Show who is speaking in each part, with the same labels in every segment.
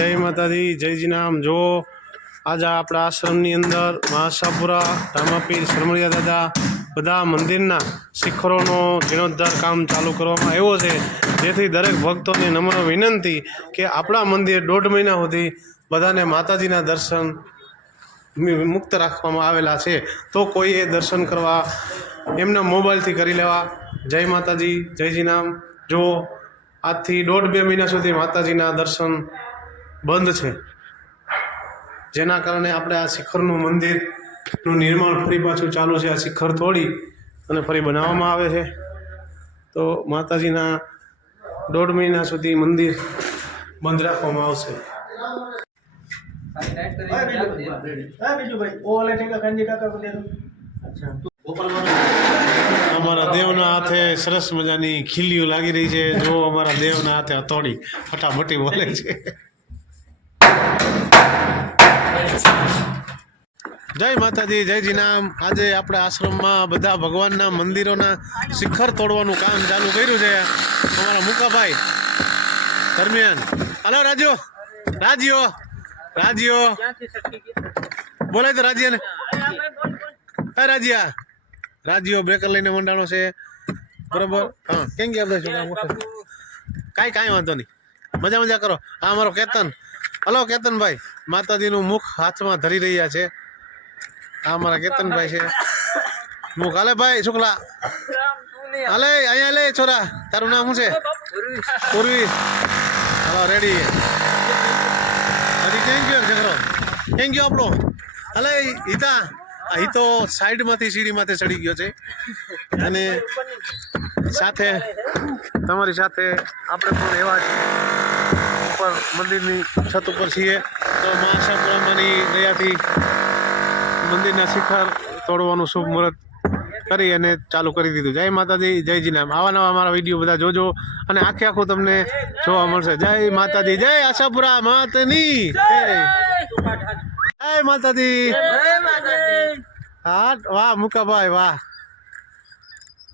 Speaker 1: જય માતાજી, જય નામ જો આજે આપણા આશ્રમની અંદર મહાસાપુરા રામાપીર શરમળિયા દાદા બધા મંદિરના શિખરોનો જીર્ણોદ્ધાર કામ ચાલુ કરવામાં આવ્યો છે. જેથી દરેક ભક્તોને નમ્ર વિનંતી કે આપણા મંદિર દોઢ મહિના સુધી બધાને માતાજીના દર્શન મુક્ત રાખવામાં આવેલા છે. તો કોઈએ દર્શન કરવા એમના મોબાઈલથી કરી લેવા. જય માતાજી, જય નામ જો આજથી દોઢ બે મહિના સુધી માતાજીના દર્શન બંધ છે. જેના કારણે આપણે આ શિખરનું મંદિરનું નિર્માણ ફરી પાછું ચાલુ છે. આ શિખર તોડી અને ફરી બનાવવામાં આવે છે. તો માતાજીના દોઢ મહિના સુધી મંદિર બંધ રાખવામાં આવશે. અમારા દેવના હાથે સરસ મજાની ખીલીઓ લાગી રહી છે. જો અમારા દેવના હાથે હથોડી ફટાફટી બોલે છે. જય માતાજી, જય જીનામ. આજે આપણા આશ્રમમાં બધા ભગવાનના મંદિરોના શિખર તોડવાનું કામ ચાલુ કર્યું છે. અમારા મુકાભાઈ, દરમિયાન. હલો, રાજ્યો. રાજ્યો. રાજ્યો. બોલાય તો રાજ્યને. હા રાજ્યા. રાજ્યો બ્રેકર લઈને મંડાણો છે. બરોબર? હા. કેમ ગયા બધા કાંઈ કાંઈ વાંધો નહીં. મજા મજા કરો. હા, અમારો કેતન. હલો, કેતનભાઈ. માતાજીનું મુખ હાથમાં ધરી રહ્યા છે. આ અમારા કેતનભાઈ છે. મુખ હાલે ભાઈ, શુક્લા. હાલે, અહીંયા લે, છોરા. તારું નામ શું છે? પૂર્વી. હલો રેડી હજી થેન્ક યુ છોકરો. થેન્ક યુ આપણો. હાલે, હિતા. અહીં હિતો સાઈડમાંથી, સીડીમાંથી ચડી ગયો છે. અને સાથે, તમારી સાથે આપણે પણ એવા જ મંદિરની છત ઉપર છીએ. તો મહાસાપુરામાંની દયાથી મંદિરના શિખર તોડવાનું શુભ મુહૂર્ત કરી અને ચાલુ કરી દીધું. જય માતાજી જય નામ આવા નવા મારા વીડિયો બધા જોજો અને આખે આખું તમને જોવા મળશે. જય માતાજી જય આશાપુરા માતની. જય માતાજી. હા વાહ મુકાભાઈ વાહ.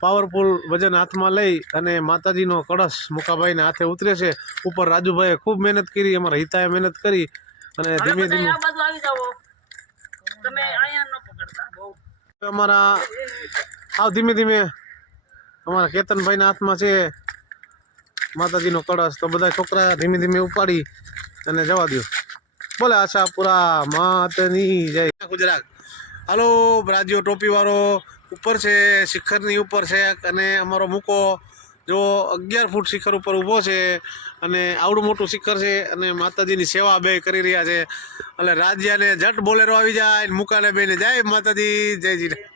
Speaker 1: પાવરફુલ વજન હાથમાં લઈ અને માતાજીનો કળશ મુકાભાઈને હાથે ઉતરે છે. ઉપર રાજુભાઈએ ખૂબ મહેનત કરી અમારા હિતાએ મહેનત કરી અને ધીમે ધીમે અમારા આવ ધીમે ધીમે. અમારા કેતનભાઈના હાથમાં છે માતાજીનો કળશ. તો બધા છોકરા ધીમે ધીમે ઉપાડી અને જવા દો બોલે આશાપુરા માતની જય. ગુજરાત. હાલો રાજ્યો ટોપીવાળો ઉપર છે, શિખરની ઉપર છે અને અમારો મૂકો. જો અગિયાર ફૂટ શિખર ઉપર ઊભો છે અને આવડું મોટું શિખર છે અને માતાજીની સેવા બે કરી રહ્યા છે. એટલે રાજ્યને જટ બોલેરો આવી જાય મુકાને બેને જાય. માતાજી, જય જી